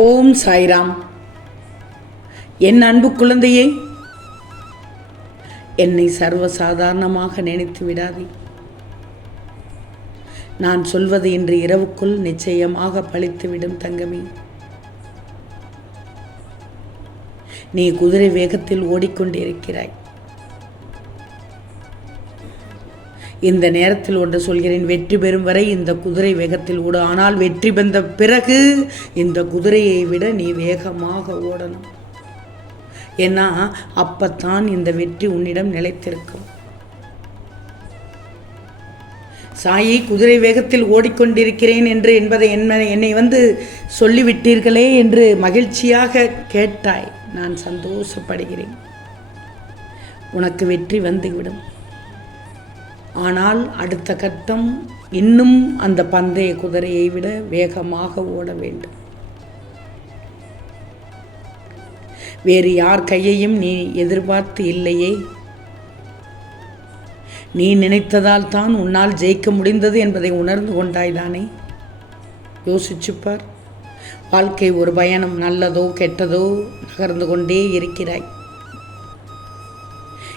ஓம் சாய்ராம். என் அன்பு குழந்தையே என்னை சர்வசாதாரணமாக நினைத்து விடாதே. நான் சொல்வது இன்று இரவுக்குள் நிச்சயமாக பழித்துவிடும் தங்கமே. நீ குதிரை வேகத்தில் ஓடிக்கொண்டிருக்கிறாய். இந்த நேரத்தில் ஒன்று சொல்கிறேன் வெற்றி பெறும் வரை இந்த குதிரை வேகத்தில் ஓடு. ஆனால் வெற்றி பெற்ற பிறகு இந்த குதிரையை விட நீ வேகமாக ஓடணும். ஏன்னா அப்பத்தான் இந்த வெற்றி உன்னிடம் நிலைத்திருக்கும். சாயி குதிரை வேகத்தில் ஓடிக்கொண்டிருக்கிறேன் என்று என்பதை என்ன என்னை வந்து சொல்லிவிட்டீர்களே என்று மகிழ்ச்சியாக கேட்டாய். நான் சந்தோஷப்படுகிறேன். உனக்கு வெற்றி வந்துவிடும். ஆனால் அடுத்த கட்டம் இன்னும் அந்த பந்தய குதிரையை விட வேகமாக ஓட வேண்டும். வேறு யார் கையையும் நீ எதிர்பார்த்து இல்லையே. நீ நினைத்ததால் தான் உன்னால் ஜெயிக்க முடிந்தது என்பதை உணர்ந்து கொண்டாய்தானே யோசிச்சுப்பார். வாழ்க்கை ஒரு பயணம் நல்லதோ கெட்டதோ நகர்ந்து கொண்டே இருக்கிறாய்.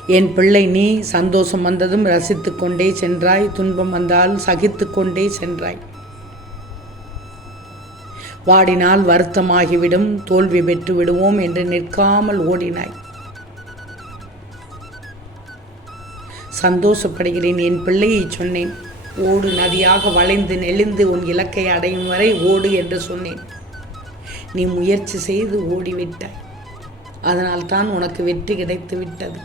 என் பிள்ளை நீ சந்தோஷம் வந்ததும் ரசித்து கொண்டே சென்றாய். துன்பம் வந்தால் சகித்து கொண்டே சென்றாய். வாடினால் வருத்தமாகிவிடும். தோல்வி பெற்று விடுவோம் என்று நிற்காமல் ஓடினாய். சந்தோஷப்படுகிறேன் என் பிள்ளையை சொன்னேன். ஓடு நதியாக வளைந்து நெளிந்து உன் இலக்கை அடையும் வரை ஓடு என்று சொன்னேன். நீ முயற்சி செய்து ஓடிவிட்டாய். அதனால்தான் உனக்கு வெற்றி கிடைத்து விட்டது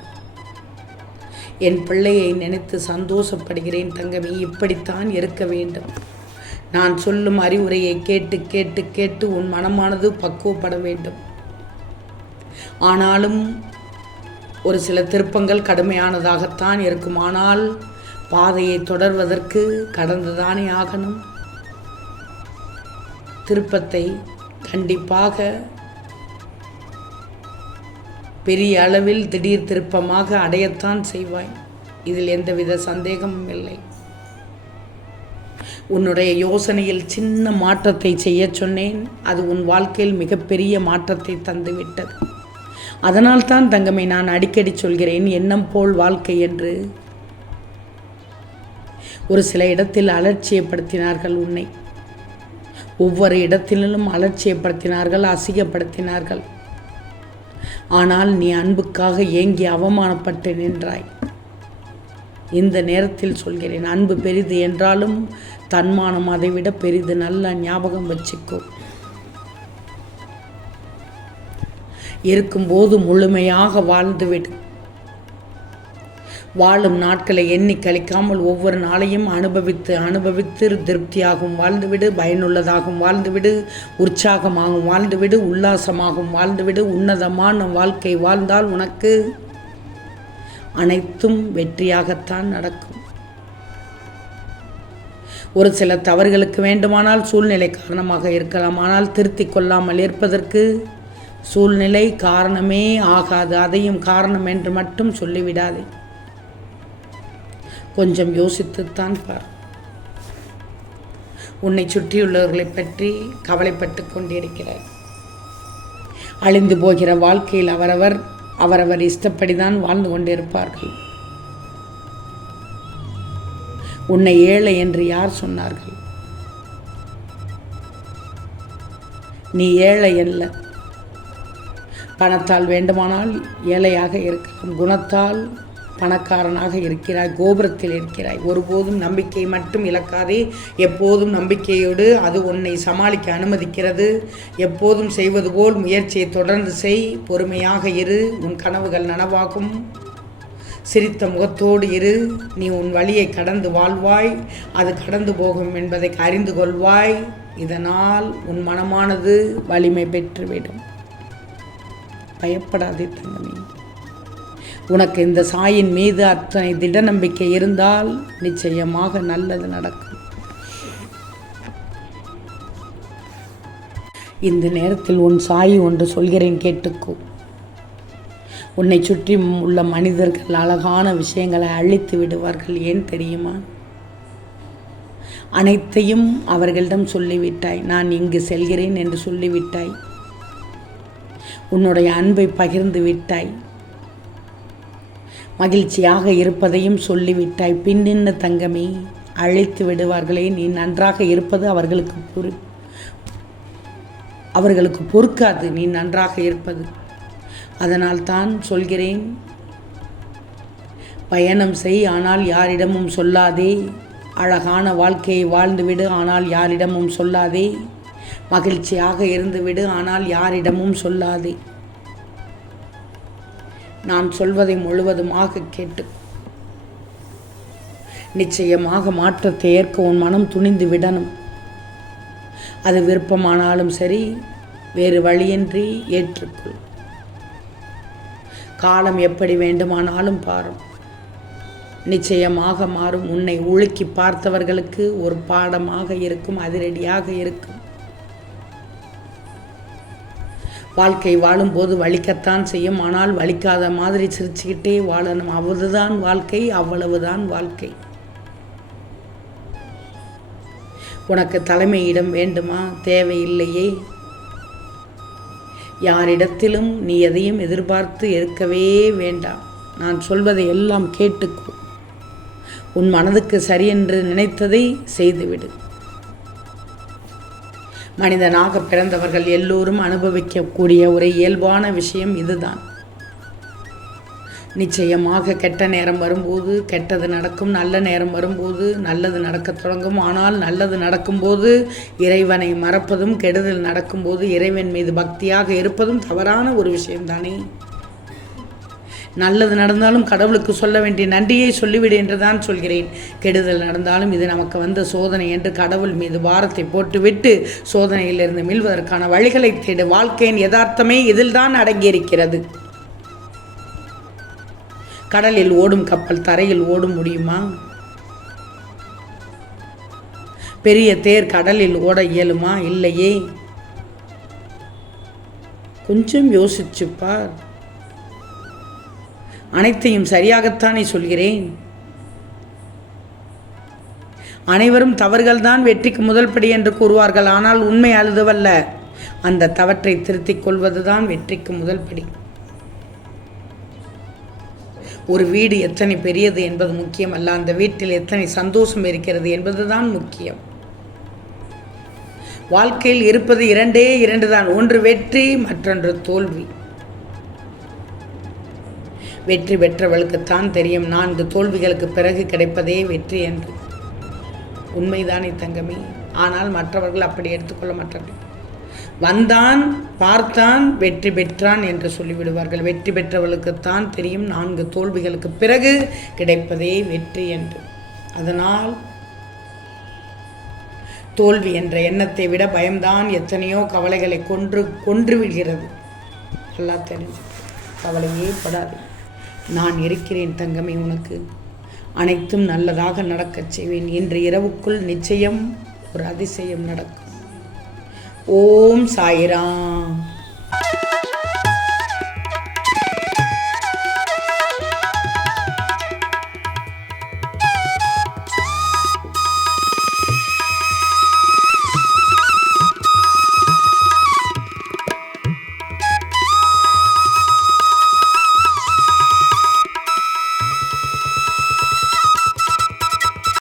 என் பிள்ளையை நினைத்து சந்தோஷப்படுகிறேன் தங்கமே இப்படித்தான் இருக்க வேண்டும். நான் சொல்லும் அறிவுரையை கேட்டு கேட்டு கேட்டு உன் மனமானது பக்குவப்பட வேண்டும். ஆனாலும் ஒரு சில திருப்பங்கள் கடுமையானதாகத்தான் இருக்கும். ஆனால் பாதையை தொடர்வதற்கு கடந்துதானே ஆகணும். திருப்பத்தை கண்டிப்பாக பெரிய அளவில் திடீர் திருப்பமாக அடையத்தான் செய்வாய். இதில் எந்தவித சந்தேகமும் இல்லை. உன்னுடைய யோசனையில் சின்ன மாற்றத்தை செய்ய சொன்னேன். அது உன் வாழ்க்கையில் மிகப்பெரிய மாற்றத்தை தந்துவிட்டது. அதனால்தான் தங்கமை நான் அடிக்கடி சொல்கிறேன் எண்ணம் போல் வாழ்க்கை என்று. ஒரு சில இடத்தில் அலட்சியப்படுத்தினார்கள் உன்னை. ஒவ்வொரு இடத்திலும் அலட்சியப்படுத்தினார்கள் அசிங்கப்படுத்தினார்கள். ஆனால் நீ அன்புக்காக ஏங்கி அவமானப்பட்டு நின்றாய். இந்த நேரத்தில் சொல்கிறேன் அன்பு பெரிது என்றாலும் தன்மானம் அதைவிட பெரிது நல்ல ஞாபகம் வச்சுக்கோ. இருக்கும்போது முழுமையாக வாழ்ந்துவிடு. வாழும் நாட்களை எண்ணி கழிக்காமல் ஒவ்வொரு நாளையும் அனுபவித்து அனுபவித்து திருப்தியாகவும் வாழ்ந்துவிடு பயனுள்ளதாகவும் வாழ்ந்துவிடு உற்சாகமாகவும் வாழ்ந்துவிடு உல்லாசமாகவும் வாழ்ந்துவிடு உன்னதமான வாழ்க்கை வாழ்ந்தால் உனக்கு அனைத்தும் வெற்றியாகத்தான் நடக்கும். ஒரு சில தவறுகளுக்கு வேண்டுமானால் சூழ்நிலை காரணமாக இருக்கலாம். ஆனால் திருத்தி கொள்ளாமல் இருப்பதற்கு சூழ்நிலை காரணமே ஆகாது. அதையும் காரணம் என்று மட்டும் சொல்லிவிடாதே. கொஞ்சம் யோசித்துத்தான் பார். உன்னை சுற்றியுள்ளவர்களை பற்றி கவலைப்பட்டு கொண்டிருக்கிறார் அழிந்து போகிற வாழ்க்கையில் அவரவர் அவரவர் இஷ்டப்படிதான் வாழ்ந்து கொண்டிருப்பார்கள். உன்னை ஏழை என்று யார் சொன்னார்கள்? நீ ஏழை அல்ல. பணத்தால் வேண்டுமானால் ஏழையாக இருக்கலாம். குணத்தால் பணக்காரனாக இருக்கிறாய் கோபுரத்தில் இருக்கிறாய். ஒருபோதும் நம்பிக்கை மட்டும் இழக்காதே. எப்போதும் நம்பிக்கையோடு அது உன்னை சமாளிக்க அனுமதிக்கிறது. எப்போதும் செய்வது போல் முயற்சியை தொடர்ந்து செய். பொறுமையாக இரு. உன் கனவுகள் நனவாகும். சிரித்த முகத்தோடு இரு. நீ உன் வழியை கடந்து வாழ்வாய். அது கடந்து போகும் என்பதை அறிந்து கொள்வாய். இதனால் உன் மனமானது வலிமை பெற்றுவிடும். பயப்படாதே தங்கமே. உனக்கு இந்த சாயின் மீது அத்தனை திட நம்பிக்கை இருந்தால் நிச்சயமாக நல்லது நடக்கும். இந்த நேரத்தில் உன் சாயி ஒன்று சொல்கிறேன் கேட்டுக்கோ. உன்னை சுற்றி உள்ள மனிதர்கள் அழகான விஷயங்களை அழித்து விடுவார்கள் ஏன் தெரியுமா? அனைத்தையும் அவர்களிடம் சொல்லிவிட்டாய் நான் இங்கு செல்கிறேன் என்று சொல்லிவிட்டாய். உன்னுடைய அன்பை பகிர்ந்து விட்டாய். மகிழ்ச்சியாக இருப்பதையும் சொல்லிவிட்டாய். பின்னின்ன தங்கமே அழைத்து விடுவார்களே நீ நன்றாக இருப்பது அவர்களுக்கு பொறு அவர்களுக்கு பொறுக்காது நீ நன்றாக இருப்பது. அதனால் தான் சொல்கிறேன் பயணம் செய் ஆனால் யாரிடமும் சொல்லாதே. அழகான வாழ்க்கையை வாழ்ந்துவிடு ஆனால் யாரிடமும் சொல்லாதே. மகிழ்ச்சியாக இருந்துவிடு ஆனால் யாரிடமும் சொல்லாதே. நான் சொல்வதை முழுவதுமாக கேட்டு. நிச்சயமாக மாற்றத்தை ஏற்க உன் மனம் துணிந்து விடணும். அது விருப்பமானாலும் சரி வேறு வழியின்றி ஏற்றுக்கொள். காலம் எப்படி வேண்டுமானாலும் பாரும். நிச்சயமாக மாறும். உன்னை உழுக்கி பார்த்தவர்களுக்கு ஒரு பாடமாக இருக்கும் அதிரடியாக இருக்கும். வாழ்க்கை வாழும்போது வலிக்கத்தான் செய்யும். ஆனால் வலிக்காத மாதிரி சிரிச்சுக்கிட்டே வாழணும். அவ்வளவுதான் வாழ்க்கை அவ்வளவுதான் வாழ்க்கை. உனக்கு தலைமையிடம் வேண்டுமா? தேவையில்லையே. யாரிடத்திலும் நீ எதையும் எதிர்பார்த்து இருக்கவே வேண்டாம். நான் சொல்வதை எல்லாம் கேட்டுக்கோ உன் மனதுக்கு சரியென்று நினைத்ததை செய்துவிடு. மனிதனாக பிறந்தவர்கள் எல்லோரும் அனுபவிக்கக்கூடிய ஒரு இயல்பான விஷயம் இதுதான். நிச்சயமாக கெட்ட நேரம் வரும்போது கெட்டது நடக்கும் நல்ல நேரம் வரும்போது நல்லது நடக்கத் தொடங்கும். ஆனால் நல்லது நடக்கும்போது இறைவனை மறப்பதும் கெடுதல் நடக்கும்போது இறைவன் மீது பக்தியாக இருப்பதும் தவறான ஒரு விஷயம்தானே? நல்லது நடந்தாலும் கடவுளுக்கு சொல்ல வேண்டிய நன்றியை சொல்லிவிடு என்று தான் சொல்கிறேன். கெடுதல் நடந்தாலும் இது நமக்கு வந்த சோதனை என்று கடவுள் மீது பாரத்தை போட்டுவிட்டு சோதனையிலிருந்து மீள்வதற்கான வழிகளை தேடு. வாழ்க்கையின் யதார்த்தமே இதில்தான் அடங்கியிருக்கிறது. கடலில் ஓடும் கப்பல் தரையில் ஓடும் முடியுமா? பெரிய தேர் கடலில் ஓட இயலுமா? இல்லையே. கொஞ்சம் யோசிச்சுப்பார் அனைத்தையும் சரியாகத்தானே சொல்கிறேன்? அனைவரும் தவறுகள்தான் வெற்றிக்கு முதல் படி என்று கூறுவார்கள் ஆனால் உண்மை அழுதுவல்ல. அந்த தவற்றை திருத்திக் கொள்வதுதான் வெற்றிக்கு முதல் படி. ஒரு வீடு எத்தனை பெரியது என்பது முக்கியம் அல்ல அந்த வீட்டில் எத்தனை சந்தோஷம் இருக்கிறது என்பதுதான் முக்கியம். வாழ்க்கையில் இருப்பது இரண்டே இரண்டு தான் ஒன்று வெற்றி மற்றொன்று தோல்வி. வெற்றி பெற்றவளுக்குத்தான் தெரியும். நான்கு தோல்விகளுக்கு பிறகு கிடைப்பதே வெற்றி என்று. உண்மைதானே தங்கமே. ஆனால் மற்றவர்கள் அப்படி எடுத்துக்கொள்ள மாட்டார்கள். வந்தான் பார்த்தான் வெற்றி பெற்றான் என்று சொல்லிவிடுவார்கள். வெற்றி பெற்றவளுக்குத்தான் தெரியும். நான்கு தோல்விகளுக்கு பிறகு கிடைப்பதே வெற்றி என்று. அதனால் தோல்வி என்ற எண்ணத்தை விட பயம்தான் எத்தனையோ கவலைகளை கொன்று கொன்று விடுகிறது. எல்லாம் தெரிஞ்சு. கவலையே படாது. நான் இருக்கிறேன் தங்கமே உனக்கு. அனைத்தும் நல்லதாக நடக்கச் செய்வேன். இன்று இரவுக்குள் நிச்சயம் ஒரு அதிசயம் நடக்கும். ஓம் சாயிராம்.